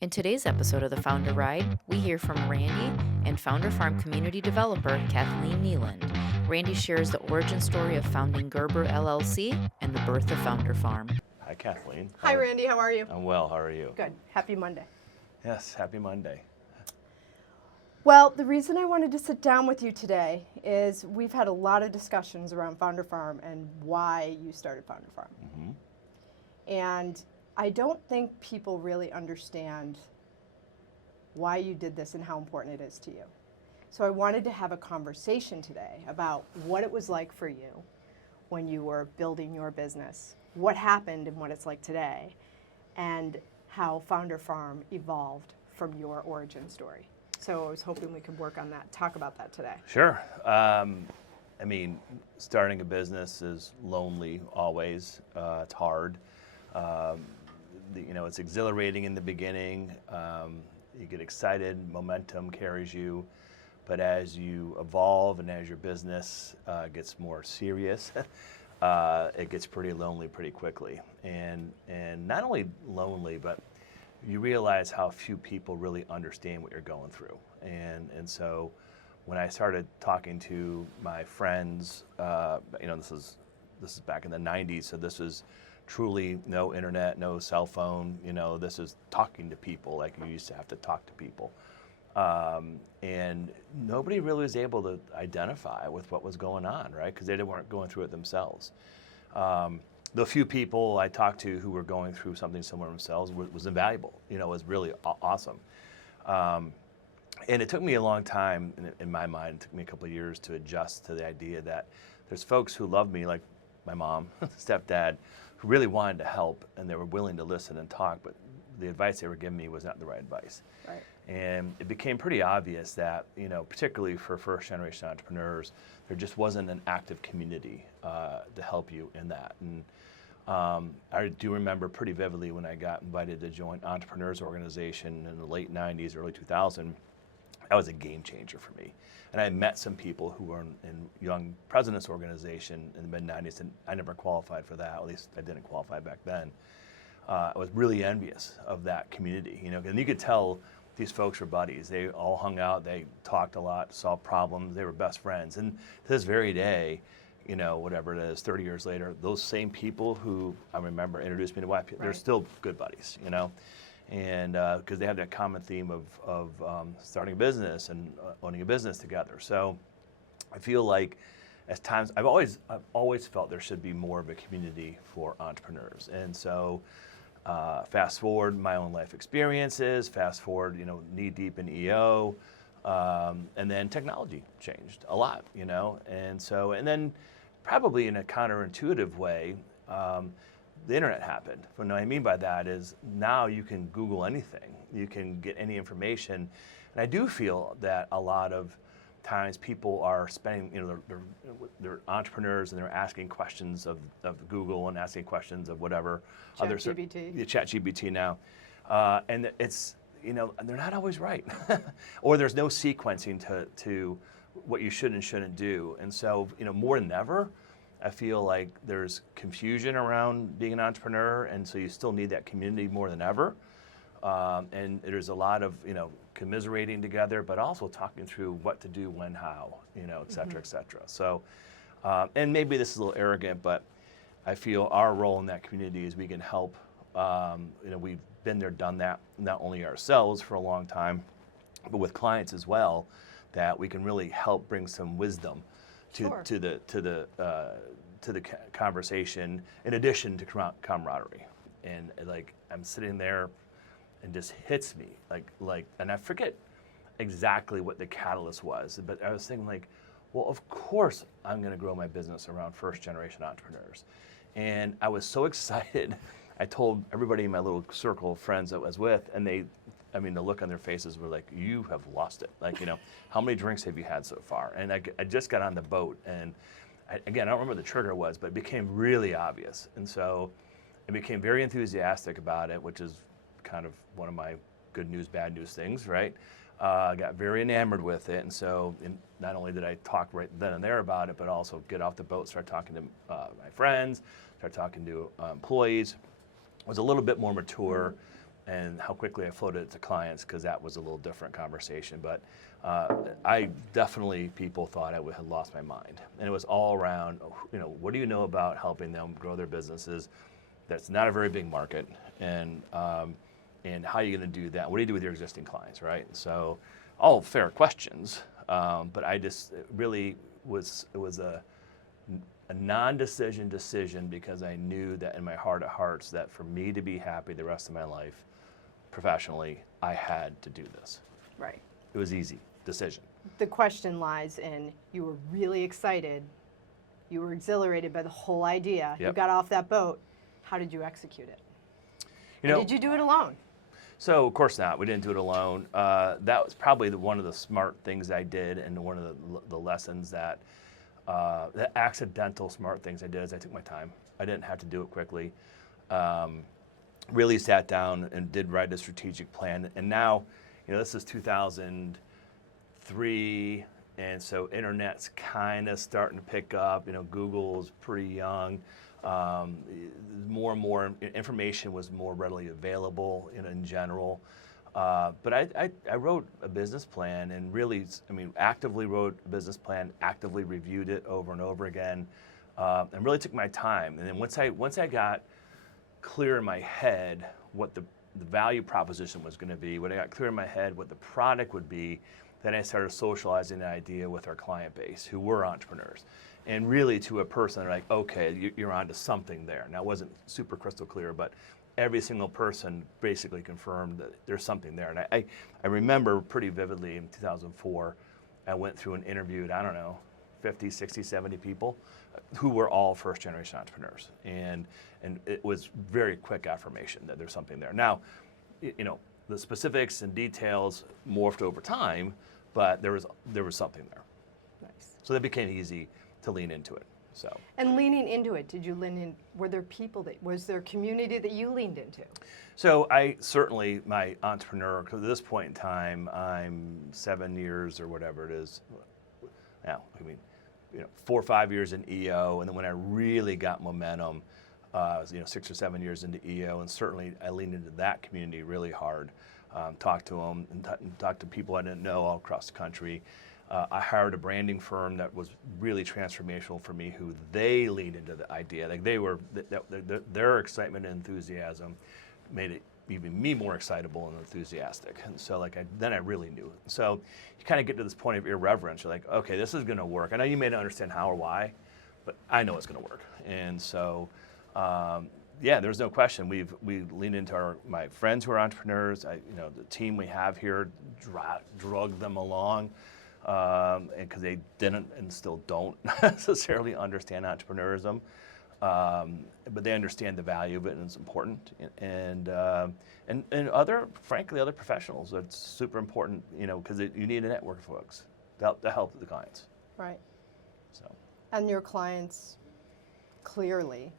In today's episode of the Founder Ride, we hear from Randy and Founder Farm community developer Kathleen Kneeland. Randy shares the origin story of founding Gerber LLC and the birth of Founder Farm. Hi, Kathleen. Hi, Randy. How are you? I'm well. How are you? Good. Happy Monday. Yes, happy Monday. Well, the reason I wanted to sit down with you today is we've had a lot of discussions around Founder Farm and why you started Founder Farm. Mm-hmm. And I don't think people really understand why you did this and how important it is to you. So I wanted to have a conversation today about what it was like for you when you were building your business, what happened and what it's like today, and how Founder Farm evolved from your origin story. So I was hoping we could work on that, talk about that today. Sure. Starting a business is lonely always. It's hard. It's exhilarating in the beginning. You get excited, momentum carries you. But as you evolve and as your business gets more serious, it gets pretty lonely pretty quickly. And not only lonely, but you realize how few people really understand what you're going through. And so when I started talking to my friends, this is back in the 90s, so this was truly no internet, no cell phone, this is talking to people like you used to have to talk to people. And nobody really was able to identify with what was going on, right? Because they weren't going through it themselves. The few people I talked to who were going through something similar themselves was invaluable. It was really awesome. And it took me a long time, in my mind, it took me a couple of years to adjust to the idea that there's folks who love me, like my mom, stepdad, who really wanted to help and they were willing to listen and talk, but the advice they were giving me was not the right advice. Right. And it became pretty obvious that, particularly for first generation entrepreneurs, there just wasn't an active community to help you in that. And I do remember pretty vividly when I got invited to join Entrepreneurs Organization in the late 90s, early 2000, that was a game changer for me. And I met some people who were in Young Presidents Organization in the mid-90s, and I never qualified for that, at least I didn't qualify back then. I was really envious of that community, and you could tell these folks were buddies. They all hung out, they talked a lot, solved problems, they were best friends. And to this very day, whatever it is, 30 years later, those same people who I remember introduced me to white people, they're still good buddies, and because they have that common theme of starting a business and owning a business together. So I feel like as times, I've always felt there should be more of a community for entrepreneurs. And so fast forward my own life experiences, fast forward, knee deep in EO, and then technology changed a lot, and then probably in a counterintuitive way, the internet happened. What I mean by that is now you can Google anything, you can get any information, and I do feel that a lot of times people are spending, they're entrepreneurs and they're asking questions of Google and asking questions of whatever other ChatGPT now, and it's they're not always right, or there's no sequencing to what you should and shouldn't do, and so more than ever, I feel like there's confusion around being an entrepreneur, and so you still need that community more than ever. And there's a lot of commiserating together, but also talking through what to do, when, how, et cetera, et cetera. So, and maybe this is a little arrogant, but I feel our role in that community is we can help. We've been there, done that, not only ourselves for a long time, but with clients as well, that we can really help bring some wisdom to the conversation, in addition to camaraderie. And like I'm sitting there, and just hits me like, and I forget exactly what the catalyst was, but I was thinking well, of course I'm going to grow my business around first generation entrepreneurs, and I was so excited. I told everybody in my little circle of friends I was with, and the look on their faces were like, you have lost it. How many drinks have you had so far? And I just got on the boat, and I don't remember what the trigger was, but it became really obvious. And so I became very enthusiastic about it, which is kind of one of my good news, bad news things, right? I got very enamored with it. And so not only did I talk right then and there about it, but also get off the boat, start talking to my friends, start talking to employees. Was a little bit more mature and how quickly I floated it to clients, because that was a little different conversation. But I definitely, people thought I had lost my mind. And it was all around, what do you know about helping them grow their businesses? That's not a very big market. And how are you going to do that? What do you do with your existing clients, right? So all fair questions, but I just, it really was a non-decision decision, because I knew that in my heart of hearts that for me to be happy the rest of my life professionally, I had to do this. Right. It was easy decision. The question lies in, you were really excited, you were exhilarated by the whole idea, you Yep. got off that boat. How did you execute it? You know, Did you do it alone? So of course not. We didn't do it alone. That was probably one of the smart things I did, and one of the lessons that the accidental smart things I did is I took my time. I didn't have to do it quickly. Really sat down and did write a strategic plan. And now, this is 2003, and so internet's kind of starting to pick up. Google's pretty young. More and more information was more readily available in general. But I wrote a business plan, and really, actively wrote a business plan, actively reviewed it over and over again, and really took my time. And then once I got clear in my head what the value proposition was going to be, when I got clear in my head what the product would be, then I started socializing the idea with our client base, who were entrepreneurs. And really, to a person, they're like, okay, you're onto something there. Now, it wasn't super crystal clear, but every single person basically confirmed that there's something there. And I remember pretty vividly in 2004, I went through and interviewed, 50, 60, 70 people who were all first-generation entrepreneurs. And it was very quick affirmation that there's something there. Now, the specifics and details morphed over time, but there was something there. Nice. So that became easy to lean into it. So. And leaning into it, did you lean in? Were there was there community that you leaned into? So I certainly, my entrepreneur, because at this point in time, I'm 7 years or whatever it is now. 4 or 5 years in EO, and then when I really got momentum, 6 or 7 years into EO, and certainly I leaned into that community really hard. Talked to them and talked to people I didn't know all across the country. I hired a branding firm that was really transformational for me, who they leaned into the idea. Like their excitement and enthusiasm made it even me more excitable and enthusiastic. And so then I really knew. So you kind of get to this point of irreverence. You're like, okay, this is going to work. I know you may not understand how or why, but I know it's going to work. And so, there's no question. We leaned into my friends who are entrepreneurs. The team we have here drug them along. Because they didn't and still don't necessarily understand entrepreneurism, but they understand the value of it, and it's important. And other professionals, it's super important, because you need a network of folks to help the clients. Right. So. And your clients clearly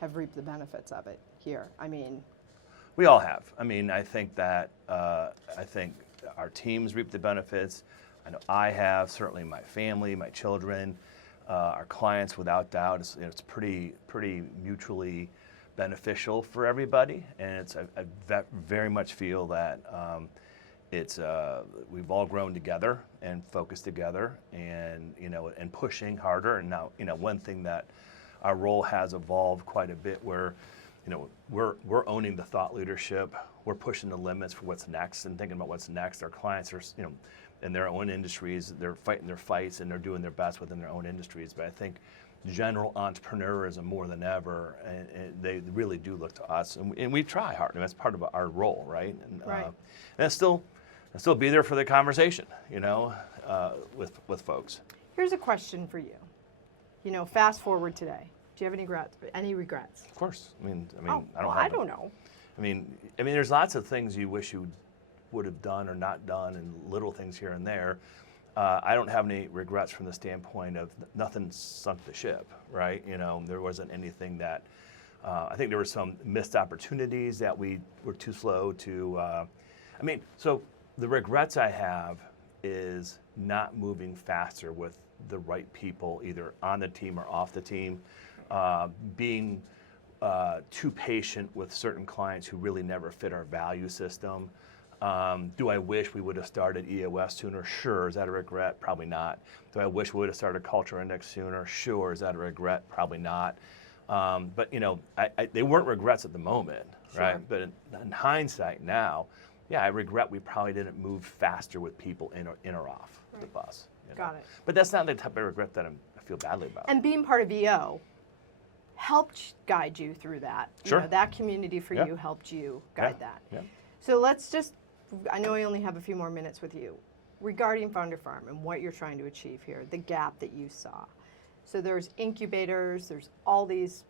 have reaped the benefits of it here. We all have. I think that I think our teams reap the benefits. I know I have, certainly my family, my children, our clients, without doubt. It's pretty mutually beneficial for everybody, and I very much feel that we've all grown together and focused together, and and pushing harder. And now one thing that our role has evolved quite a bit, where we're owning the thought leadership, we're pushing the limits for what's next and thinking about what's next. Our clients are in their own industries, they're fighting their fights and they're doing their best within their own industries. But I think general entrepreneurism more than ever, and they really do look to us, and we try hard. That's part of our role, right? And, right. And still be there for the conversation, with folks. Here's a question for you. Fast forward today. Do you have any regrets? Of course. I don't know. There's lots of things you wish you would have done or not done, and little things here and there. I don't have any regrets from the standpoint of nothing sunk the ship, right? There wasn't anything that, I think there were some missed opportunities that we were too slow to, so the regrets I have is not moving faster with the right people, either on the team or off the team, being too patient with certain clients who really never fit our value system. Do I wish we would have started EOS sooner? Sure. Is that a regret? Probably not. Do I wish we would have started Culture Index sooner? Sure. Is that a regret? Probably not. But they weren't regrets at the moment, Sure. right? But in hindsight now, yeah, I regret we probably didn't move faster with people in or off the bus. Got it. But that's not the type of regret that I feel badly about. And being part of EO helped guide you through that. Sure. That community for Yeah. you helped you guide Yeah. that. Yeah. So let's just, I know I only have a few more minutes with you, regarding Founder Farm and what you're trying to achieve here, the gap that you saw. So there's incubators, there's all these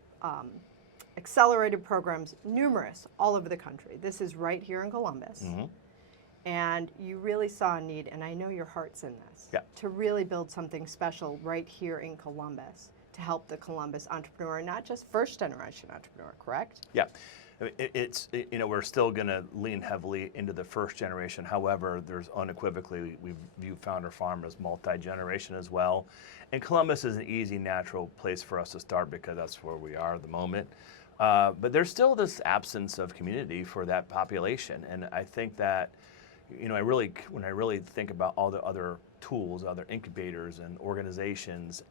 accelerated programs, numerous, all over the country. This is right here in Columbus. Mm-hmm. And you really saw a need, and I know your heart's in this, Yeah. to really build something special right here in Columbus to help the Columbus entrepreneur, not just first generation entrepreneur, correct? Yeah. I mean, we're still going to lean heavily into the first generation. However, there's unequivocally, we view Founder Farm as multi-generation as well. And Columbus is an easy, natural place for us to start because that's where we are at the moment. But there's still this absence of community for that population. And I think that, when I really think about all the other tools, other incubators and organizations,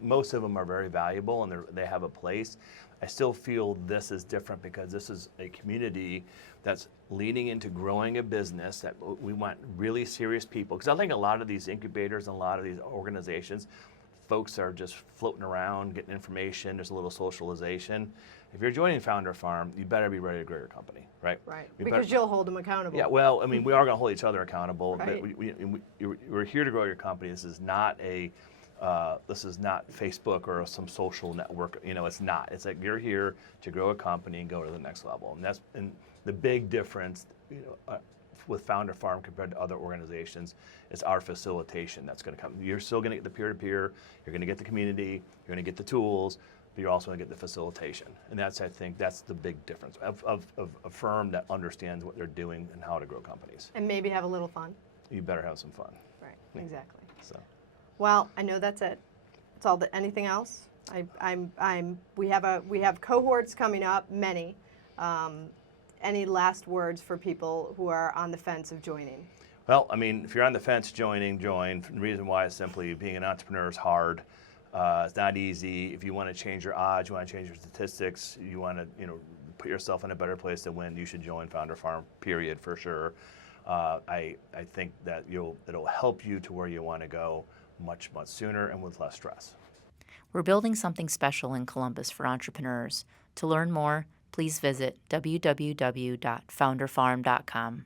most of them are very valuable and they have a place. I still feel this is different because this is a community that's leaning into growing a business, that we want really serious people. Because I think a lot of these incubators and a lot of these organizations, folks are just floating around, getting information, there's a little socialization. If you're joining Founder Farm, you better be ready to grow your company, right? Right, because you'll hold them accountable. Yeah, well, I mean, we are going to hold each other accountable, Right. but we're here to grow your company. This is not Facebook or some social network. It's not. It's like you're here to grow a company and go to the next level. And the big difference, with Founder Farm compared to other organizations is our facilitation that's going to come. You're still going to get the peer-to-peer. You're going to get the community. You're going to get the tools. But you're also going to get the facilitation. And I think that's the big difference of a firm that understands what they're doing and how to grow companies. And maybe have a little fun. You better have some fun. Right, exactly. So. Well, I know that's it. That's all. Anything else? We have cohorts coming up, many. Any last words for people who are on the fence of joining? Well, I mean, if you're on the fence join. The reason why is simply being an entrepreneur is hard. It's not easy. If you want to change your odds, you want to change your statistics, you want to put yourself in a better place to win, you should join Founder Farm, period, for sure. I think that it'll help you to where you want to go much, much sooner and with less stress. We're building something special in Columbus for entrepreneurs. To learn more, please visit www.founderfarm.com.